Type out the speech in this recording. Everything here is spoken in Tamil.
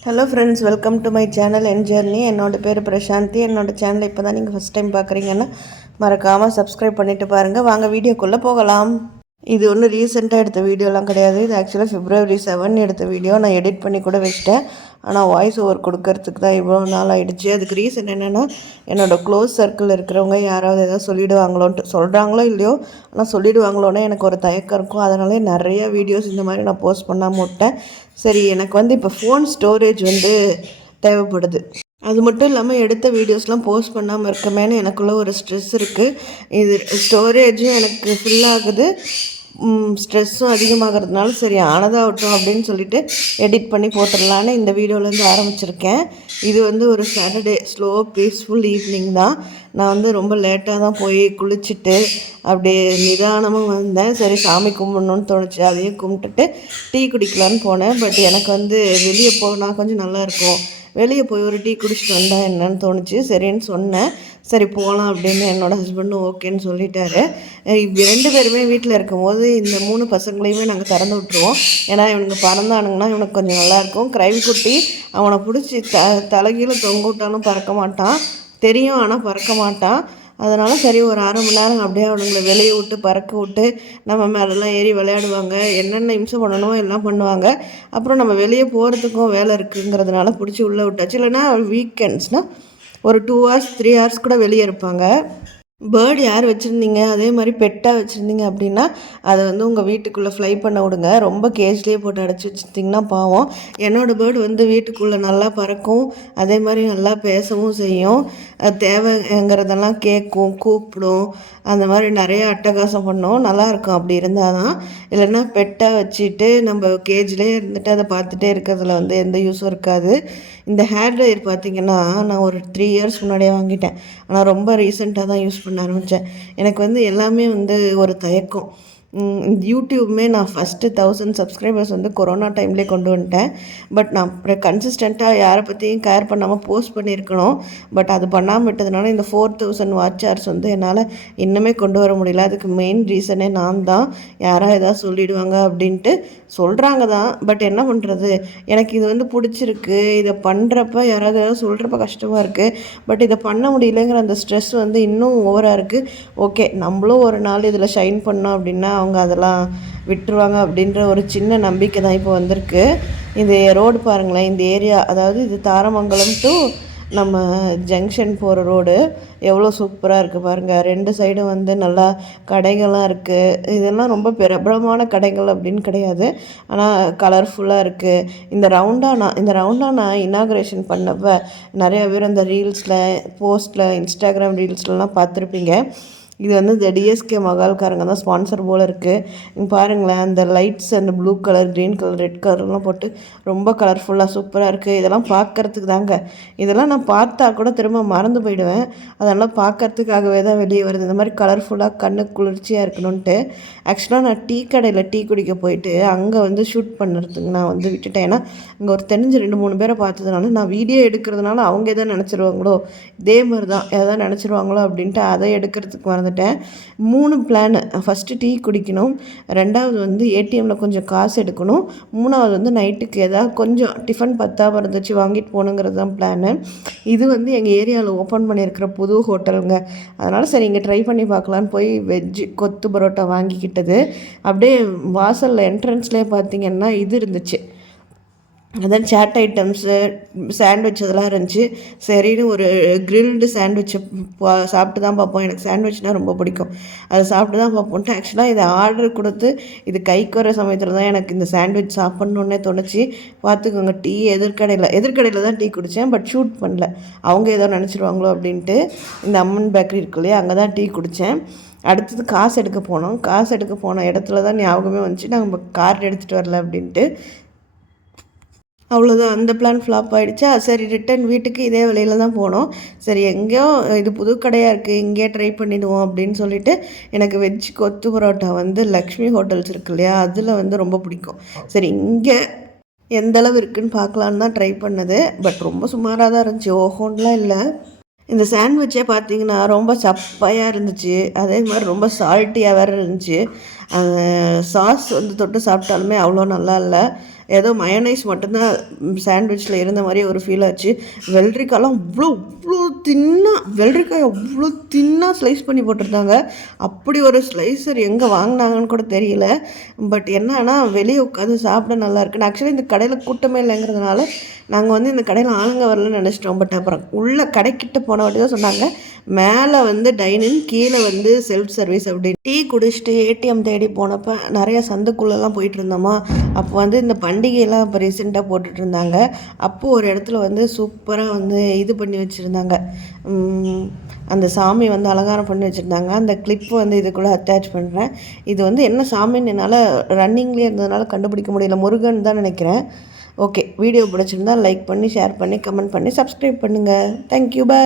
Hello friends, welcome to my channel N journey. என்னோட பேர் பிரசாந்தி. என்னோடய சேனலை இப்போ தான் நீங்கள் ஃபஸ்ட் டைம் பார்க்குறீங்கன்னா மறக்காமல் சப்ஸ்கிரைப் பண்ணிவிட்டு பாருங்கள். வாங்க வீடியோக்குள்ளே போகலாம். இது ஒன்றும் ரீசெண்டாக எடுத்த வீடியோலாம் கிடையாது. இது ஆக்சுவலாக February 7 எடுத்த வீடியோ. நான் எடிட் பண்ணி கூட வச்சிட்டேன். ஆனால் வாய்ஸ் ஓவர் கொடுக்கறதுக்கு தான் இவ்வளோ நாள் ஆகிடுச்சு. அதுக்கு ரீசன் என்னென்னா, என்னோடய க்ளோஸ் சர்க்கிள் இருக்கிறவங்க யாராவது எதாவது சொல்லிவிடுவாங்களோன்ட்டு, சொல்கிறாங்களோ இல்லையோ ஆனால் சொல்லிவிடுவாங்களோன்னு எனக்கு ஒரு தயக்கம் இருக்கும். அதனாலே நிறைய வீடியோஸ் இந்த மாதிரி நான் போஸ்ட் பண்ணாமல் விட்டேன். சரி, எனக்கு இப்போ ஃபோன் ஸ்டோரேஜ் தேவைப்படுது. அது மட்டும் இல்லாமல் எடுத்த வீடியோஸ்லாம் போஸ்ட் பண்ணாமல் இருக்கமேனு எனக்குள்ளே ஒரு ஸ்ட்ரெஸ் இருக்குது. இது ஸ்டோரேஜும் எனக்கு ஃபுல்லாகுது, ஸ்ட்ரெஸ்ஸும் அதிகமாகிறதுனால சரி ஆனதாகட்டும் அப்படின்னு சொல்லிட்டு எடிட் பண்ணி போட்டுடலான்னு இந்த வீடியோலேருந்து ஆரம்பிச்சிருக்கேன். இது ஒரு சாட்டர்டே ஸ்லோ பீஸ்ஃபுல் ஈவினிங் தான். நான் ரொம்ப லேட்டாக தான் போய் குளிச்சுட்டு அப்படியே நிதானமாக வந்தேன். சரி சாமி கும்பிடணுன்னு தோணுச்சு, அதையும் கும்பிட்டுட்டு டீ குடிக்கலான்னு போனேன். பட் எனக்கு வெளியே போனால் கொஞ்சம் நல்லாயிருக்கும், வெளியே போய் ஒரு டீ குடிச்சிட்டு வந்தால் என்னன்னு தோணுச்சு. சரின்னு சொன்னேன். சரி போகலாம் அப்படின்னு என்னோடய ஹஸ்பண்டும் ஓகேன்னு சொல்லிட்டாரு. 2 பேருமே வீட்டில் இருக்கும்போது இந்த 3 பசங்களையுமே நாங்கள் திறந்து விட்ருவோம். ஏன்னா இவனுங்க பறந்தானுங்கன்னா இவனுக்கு கொஞ்சம் நல்லாயிருக்கும். க்ரைம் குட்டி அவனை பிடிச்சி தலைகீழ தொங்க விட்டாலும் பறக்க மாட்டான், தெரியும் ஆனால் பறக்க மாட்டான். அதனால் சரி ஒரு அரை மணி நேரம் அப்படியே அவனுங்களை வெளியே விட்டு பறக்க விட்டு நம்ம மேலெல்லாம் ஏறி விளையாடுவாங்க, என்னென்ன இம்சம் பண்ணணுமோ எல்லாம் பண்ணுவாங்க. அப்புறம் நம்ம வெளியே போகிறதுக்கும் வேலை இருக்குங்கிறதுனால பிடிச்சி உள்ளே விட்டாச்சு. இல்லைன்னா வீக்கெண்ட்ஸ்னால் ஒரு 2 hours 3 hours கூட வெளியே இருப்பாங்க. பேர்டு யார் வச்சுருந்தீங்க, அதே மாதிரி பெட்டாக வச்சுருந்தீங்க அப்படின்னா அதை உங்கள் வீட்டுக்குள்ளே ஃப்ளை பண்ண விடுங்க. ரொம்ப கேஜ்லேயே போட்டு அடைச்சி வச்சுருந்திங்கன்னா பாவம். என்னோடய பேர்டு வீட்டுக்குள்ளே நல்லா பறக்கும், அதே மாதிரி நல்லா பேசவும் செய்யும், தேவைங்கிறதெல்லாம் கேட்கும், கூப்பிடும், அந்த மாதிரி நிறைய அட்டகாசம் பண்ணும். நல்லாயிருக்கும் அப்படி இருந்தால் தான். இல்லைன்னா பெட்டாக வச்சுட்டு நம்ம கேஜ்லேயே இருந்துட்டு அதை பார்த்துட்டே இருக்கிறதுல எந்த யூஸும் இருக்காது. இந்த ஹேர் ட்ரையர் பார்த்திங்கன்னா நான் ஒரு 3 years முன்னாடியே வாங்கிட்டேன். ஆனால் ரொம்ப ரீசெண்டாக தான் யூஸ் பண்ண ஆரம்பித்தேன். எனக்கு எல்லாமே ஒரு தயக்கம். யூடியூப்மே நான் ஃபஸ்ட்டு 1000 சப்ஸ்கிரைபர்ஸ் கொரோனா டைம்லேயே கொண்டு வந்துட்டேன். பட் நான் கன்சிஸ்டண்ட்டாக யாரை பற்றியும் கேர் பண்ணாமல் போஸ்ட் பண்ணியிருக்கணும். பட் அது பண்ணாமல் விட்டதுனால இந்த 4000 வாட்ச் ஹவர்ஸ் என்னால் இன்னுமே கொண்டு வர முடியல. அதுக்கு மெயின் ரீசனே நான் தான். யாராவது எதாவது சொல்லிவிடுவாங்க அப்படின்ட்டு சொல்கிறாங்க தான். பட் என்ன பண்ணுறது, எனக்கு இது பிடிச்சிருக்கு. இதை பண்ணுறப்ப யாராவது ஏதாவது சொல்கிறப்ப கஷ்டமாக இருக்குது. பட் இதை பண்ண முடியலைங்கிற அந்த ஸ்ட்ரெஸ் இன்னும் ஓவராக இருக்குது. ஓகே, நம்மளும் ஒரு நாள் இதில் ஷைன் பண்ணோம் அப்படின்னா அவங்க அதெல்லாம் விட்டுருவாங்க அப்படின்ற ஒரு சின்ன நம்பிக்கை தான் இப்போ வந்திருக்கு. இந்த ரோடு பாருங்களேன், இந்த ஏரியா, அதாவது இது தாரமங்கலம் டு நம்ம ஜங்ஷன் போகிற ரோடு எவ்வளோ சூப்பராக இருக்குது பாருங்கள். 2 சைடும் நல்லா கடைகள்லாம் இருக்குது. இதெல்லாம் ரொம்ப பிரபலமான கடைகள் அப்படின்னு கிடையாது, ஆனால் கலர்ஃபுல்லாக இருக்குது. இந்த ரவுண்டானா இனாக்ரேஷன் பண்ணப்போ நிறையா பேர் அந்த ரீல்ஸில் போஸ்ட்டில் இன்ஸ்டாகிராம் ரீல்ஸ்லலாம் பார்த்துருப்பீங்க. இது இந்த டிஎஸ்கே மகால்காரங்க தான் ஸ்பான்சர் போல் இருக்குது. இங்கே பாருங்களேன், அந்த லைட்ஸ் அந்த blue colour, green colour, red கலர்லாம் போட்டு ரொம்ப கலர்ஃபுல்லாக சூப்பராக இருக்குது. இதெல்லாம் பார்க்குறதுக்கு தாங்க. இதெல்லாம் நான் பார்த்தா கூட திரும்ப மறந்து போயிடுவேன். அதெல்லாம் பார்க்குறதுக்காகவே தான் வெளியே வருது. இந்த மாதிரி கலர்ஃபுல்லாக கண்ணு குளிர்ச்சியாக இருக்கணும்ன்ட்டு. ஆக்சுவலாக நான் டீ கடையில் டீ குடிக்க போயிட்டு அங்கே ஷூட் பண்ணுறதுக்கு நான் விட்டுட்டேன். ஏன்னா அங்கே ஒரு தெரிஞ்ச 2-3 பேரை பார்த்ததுனால நான் வீடியோ எடுக்கிறதுனால அவங்க எதாவது நினச்சிருவாங்களோ, இதே மாதிரி தான் எதாவது நினச்சிருவாங்களோ அப்படின்ட்டு அதை எடுக்கிறதுக்கு மறந்துட்டேன். 3 பிளான். ஃபஸ்ட்டு டீ குடிக்கணும், 2வது ஏடிஎம்மில் கொஞ்சம் காசு எடுக்கணும், 3வது நைட்டுக்கு ஏதாவது கொஞ்சம் டிஃபன் பத்தாமல் இருந்துச்சு வாங்கிட்டு போகணுங்கிறது தான் பிளானு. இது எங்கள் ஏரியாவில் ஓப்பன் பண்ணியிருக்கிற புது ஹோட்டலுங்க. அதனால் சரி இங்கே ட்ரை பண்ணி பார்க்கலான்னு போய் வெஜ்ஜு கொத்து பரோட்டா வாங்கிக்கிட்டது. அப்படியே வாசலில் என்ட்ரன்ஸ்லேயே பார்த்திங்கன்னா இது இருந்துச்சு, அதான் சேட் ஐட்டம்ஸு, சாண்ட்விச் அதெல்லாம் இருந்துச்சு. சரின்னு ஒரு க்ரில்டு சாண்ட்விட்சை சாப்பிட்டு தான் பார்ப்போம். எனக்கு சாண்ட்விச்னால் ரொம்ப பிடிக்கும், அதை சாப்பிட்டு தான் பார்ப்போன்ட்டு ஆக்சுவலாக இதை ஆர்டர் கொடுத்து இது கைக்கு வர சமயத்தில் தான் எனக்கு இந்த சாண்ட்விச் சாப்பிட்ணுன்னே தோணுச்சு. பார்த்துக்கோங்க, டீ எதிர்கடையில் தான் டீ குடித்தேன். பட் ஷூட் பண்ணல, அவங்க ஏதோ நினச்சிருவாங்களோ அப்படின்ட்டு இந்த அம்மன் பேக்கரி இருக்கு இல்லையா, அங்கே தான் டீ குடித்தேன். அடுத்தது காசு எடுக்க போனோம். காசு எடுக்க போன இடத்துல தான் ஞாபகமே வந்துச்சு நம்ம கார்டு எடுத்துகிட்டு வரல அப்படின்ட்டு. அவ்வளோதான், அந்த பிளான் ஃப்ளாப் ஆகிடுச்சா. சரி ரிட்டன் வீட்டுக்கு இதே வழியில் தான் போனோம். சரி எங்கேயோ இது புது கடையாக இருக்குது, இங்கேயே ட்ரை பண்ணிடுவோம் அப்படின்னு சொல்லிட்டு எனக்கு வெஜ் கொத்து பரோட்டா லக்ஷ்மி ஹோட்டல்ஸ் இருக்கு இல்லையா, அதில் ரொம்ப பிடிக்கும். சரி இங்கே எந்த அளவு இருக்குதுன்னு பார்க்கலான்னு தான் ட்ரை பண்ணது. பட் ரொம்ப சுமாராக தான் இருந்துச்சு, ஓஹோன்லாம் இல்லை. இந்த சாண்ட்விட்சே பார்த்திங்கன்னா ரொம்ப சப்பையாக இருந்துச்சு, அதே மாதிரி ரொம்ப சால்ட்டியாக வேறு இருந்துச்சு. அந்த சாஸ் தொட்டு சாப்பிட்டாலுமே அவ்வளோ நல்லா இல்லை. ஏதோ மயோனைஸ் மட்டும்தான் சாண்ட்விச்சில் இருந்த மாதிரி ஒரு ஃபீல் ஆச்சு. வெள்ளரிக்காய்லாம் அவ்வளோ வெள்ளரிக்காய் அவ்வளோ தின்னாக ஸ்லைஸ் பண்ணி போட்டிருந்தாங்க. அப்படி ஒரு ஸ்லைசர் எங்கே வாங்கினாங்கன்னு கூட தெரியல. பட் என்னன்னா வெளியே உட்காந்து சாப்பிட நல்லா இருக்குன்னு. ஆக்சுவலி இந்த கடையில் கூட்டமே இல்லைங்கிறதுனால நாங்கள் வந்து இந்த கடையில் ஆளுங்க வரலன்னு நினச்சிட்டோம். பட் அப்புறம் உள்ள கடைக்கிட்ட போன வாட்டி தான் சொன்னாங்க, மேலே வந்து டைனிங், கீழே வந்து செல்ஃப் சர்வீஸ் அப்படின்னு. டீ குடிச்சிட்டு ஏடிஎம் தேடி போனப்போ நிறைய சந்துக்குள்ளெல்லாம் போயிட்டு இருந்தோமா. அப்போ வந்து இந்த பண்டிகையெல்லாம் இப்போ ரீசெண்டாக போட்டுட்டு இருந்தாங்க. அப்போது ஒரு இடத்துல வந்து சூப்பராக வந்து இது பண்ணி வச்சுருந்தாங்க. அந்த சாமி வந்து அலங்காரம் பண்ணி வச்சுருந்தாங்க. அந்த கிளிப் வந்து இது கூட அட்டாச் பண்ணுறேன். இது வந்து என்ன சாமின்னு என்னால் ரன்னிங்லேயே இருந்ததுனால கண்டுபிடிக்க முடியல. முருகன் தான் நினைக்கிறேன். ஓகே, வீடியோ பிடிச்சிருந்தா லைக் பண்ணி, ஷேர் பண்ணி, கமெண்ட் பண்ணி, சப்ஸ்கிரைப் பண்ணுங்கள். தேங்க்யூ, பாய்.